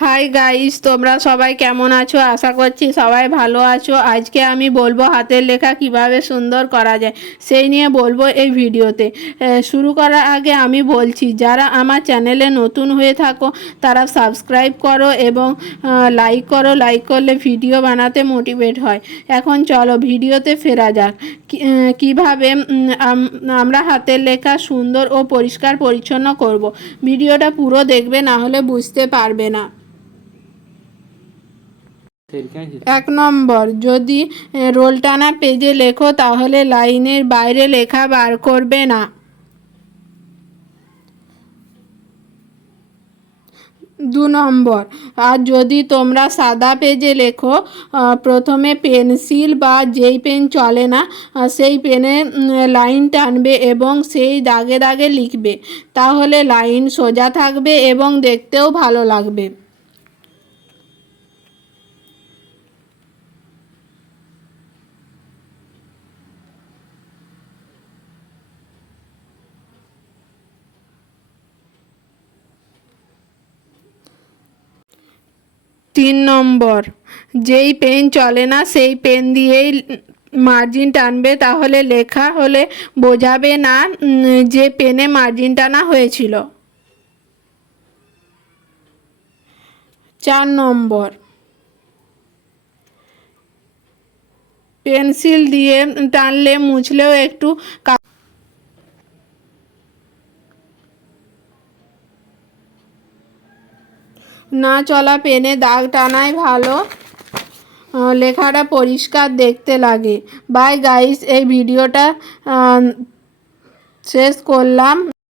Hi guys, তোমরা সবাই কেমন আছো? আশা করছি সবাই ভালো আছো। আজকে আমি বলবো হাতের লেখা কিভাবে সুন্দর করা যায়, সেই নিয়ে বলবো এই ভিডিওতে। শুরু করার আগে আমি বলছি, যারা আমার চ্যানেলে নতুন হয়ে থাকো তারা সাবস্ক্রাইব করো এবং লাইক করো। লাইক করলে ভিডিও বানাতে মোটিভেট হয়। এখন চলো ভিডিওতে ফেরা যাক। কিভাবে আমরা হাতের লেখা সুন্দর ও পরিষ্কার পরিচ্ছন্ন করব। ভিডিওটা পুরো দেখবে, না হলে বুঝতে পারবে না। 1 নম্বর, যদি রোল টানা পেজে লেখো তাহলে লাইনের বাইরে লেখা বার করবে না। 2 নম্বর, আর যদি তোমরা সাদা পেজে লেখো, প্রথমে পেন্সিল বা যেই পেন চলে না সেই পেনে লাইন টানবে এবং সেই দাগে দাগে লিখবে, তাহলে লাইন সোজা থাকবে এবং দেখতেও ভালো লাগবে। 3 নম্বর, যেই পেন চলে না সেই পেন দিয়েই মার্জিন টানবে, তাহলে লেখা হলে বোঝাবে না যে পেনে মার্জিন টানা হয়েছিল। 4 নম্বর, পেন্সিল দিয়ে টানলে মুছলেও একটু না চলা পেনে দাগ টানাই ভালো, লেখাটা পরিষ্কার দেখতে লাগে। বাই গাইস, এই ভিডিওটা শেষ করলাম।